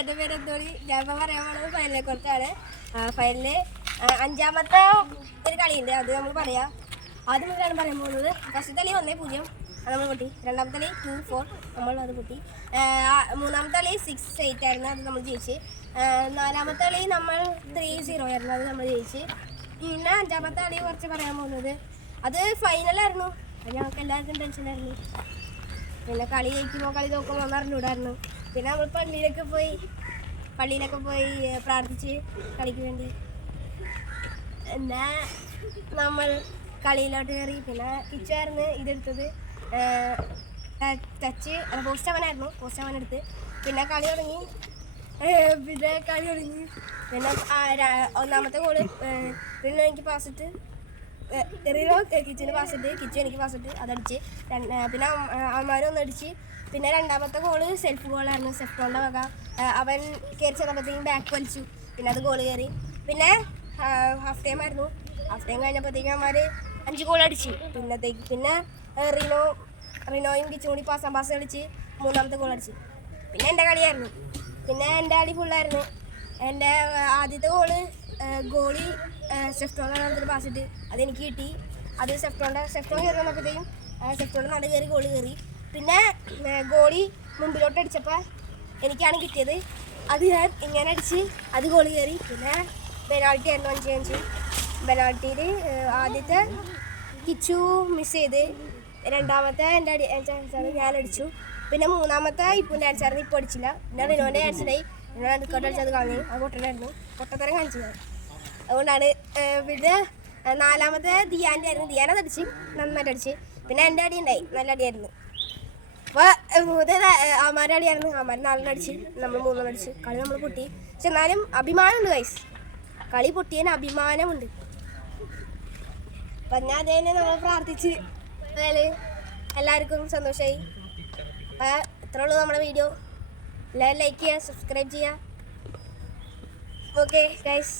എൻ്റെ പേര് എന്തോണി. ഞാൻ പറയാൻ പോകുന്നത് ഫൈനലിനെ കുറിച്ചാണ്. ഫൈനലില് അഞ്ചാമത്തെ ഒരു കളിയുണ്ട്, അത് നമ്മൾ പറയാം. ആദ്യം മുതലാണ് പറയാൻ പോകുന്നത്. ഫസ്റ്റ് കളി 1-0 അത് നമ്മൾ പൊട്ടി. രണ്ടാമത്തെ കളി 2-4 നമ്മൾ അത് പൊട്ടി. മൂന്നാമത്തെ കളി 6-8 ആയിരുന്നു, അത് നമ്മൾ ജയിച്ച്. നാലാമത്തെ കളി നമ്മൾ 3-0 ആയിരുന്നു, അത് നമ്മൾ ജയിച്ച്. പിന്നെ അഞ്ചാമത്തെ കളി കുറച്ച് പറയാൻ പോകുന്നത്, അത് ഫൈനലായിരുന്നു. അത് ഞങ്ങൾക്ക് എല്ലാവർക്കും ടെൻഷനായിരുന്നു. പിന്നെ കളി ജയിക്കുമ്പോൾ കളി നോക്കുമ്പോൾ ഒന്നും അറിഞ്ഞൂടായിരുന്നു. പിന്നെ നമ്മൾ പള്ളിയിലൊക്കെ പോയി പ്രാർത്ഥിച്ച് കളിക്ക് വേണ്ടി. എന്നാ നമ്മൾ കളിയിലോട്ട് കയറി. പിന്നെ കിച്ചായിരുന്നു ഇതെടുത്തത്, പോസ്റ്റ് അവൻ എടുത്ത്. പിന്നെ കളി തുടങ്ങി. പിന്നെ ഒന്നാമത്തെ ഗോള് പിന്നെ എനിക്ക് പാസിട്ട് കിച്ചന് പാസിട്ട്, കിച്ചു എനിക്ക് പാസിട്ട് അതടിച്ച്. പിന്നെ അവന്മാരൊന്നും അടിച്ച്. പിന്നെ രണ്ടാമത്തെ ഗോള് സെൽഫ് ഗോളായിരുന്നു, സെഫ്റ്റോൻ്റെ വക. അവൻ കയറി ചെന്നപ്പോഴത്തേക്കും ബാക്ക് വലിച്ചു, പിന്നെ അത് ഗോള് കയറി. പിന്നെ ഹാഫ് ടൈം ആയിരുന്നു. ഹാഫ് ടൈം കഴിഞ്ഞപ്പോഴത്തേക്കും അവന്മാർ 5 ഗോൾ അടിച്ച്. പിന്നെ റിനോയും കിച്ചും കൂടി പാസ് കളിച്ച് മൂന്നാമത്തെ ഗോൾ അടിച്ച്. പിന്നെ എൻ്റെ കളിയായിരുന്നു. പിന്നെ എൻ്റെ കളി ഫുള്ളായിരുന്നു. എൻ്റെ ആദ്യത്തെ ഗോളി സെഫ്റ്റോൻ്റെ പാസിട്ട് അതെനിക്ക് കിട്ടി. അത് സെഫ്റ്റോൺ കയറി വന്നപ്പോഴത്തേക്കും സെഫ്റ്റോൻ്റെ നട കയറി ഗോളി കയറി. പിന്നെ ഗോളി മുമ്പിലോട്ട് അടിച്ചപ്പോൾ എനിക്കാണ് കിട്ടിയത്. അത് ഞാൻ ഇങ്ങനെ അടിച്ച് അത് ഗോളി കയറി. പിന്നെ പെനാൾട്ടി ആയിരുന്നു 5-5. പെനാൾട്ടിയിൽ ആദ്യത്തെ കിച്ചു മിസ് ചെയ്ത്, രണ്ടാമത്തെ എൻ്റെ ചാൻസാണ് ഞാൻ അടിച്ചു. പിന്നെ മൂന്നാമത്തെ ഇപ്പൂൻ്റെ ആൻസായിരുന്നു, ഇപ്പോൾ അടിച്ചില്ല. പിന്നെ റിനോൻ്റെ ആൻസറായി, റിനോ അടുക്കോട്ട് അടിച്ചത് കളഞ്ഞു. അത് പൊട്ടനായിരുന്നു, പൊട്ടത്തരം കാണിച്ചത്. അതുകൊണ്ടാണ്. പിന്നെ നാലാമത്തെ ദിയാൻ്റെ ആയിരുന്നു, ദിയാനത് അടിച്ച് നന്നായിട്ട് അടിച്ച്. പിന്നെ എൻ്റെ അടി ഉണ്ടായി, നല്ല അടിയായിരുന്നു. അപ്പോൾ അമാരുടെ അടിയായിരുന്നു, അമാർ 4 അടിച്ച്, നമ്മൾ 3 അടിച്ച്. കളി നമ്മൾ പൊട്ടി. പക്ഷെ എന്നാലും അഭിമാനമുണ്ട് ഗൈസ്, കളി പൊട്ടിയതിന് അഭിമാനമുണ്ട്. അപ്പം ഞാൻ അതേനെ നമ്മൾ പ്രാർത്ഥിച്ച് എല്ലാവർക്കും സന്തോഷമായി. അപ്പോൾ ഇത്രേ ഉള്ളൂ നമ്മുടെ വീഡിയോ. എല്ലാവരും ലൈക്ക് ചെയ്യുക, സബ്സ്ക്രൈബ് ചെയ്യുക. Okay guys.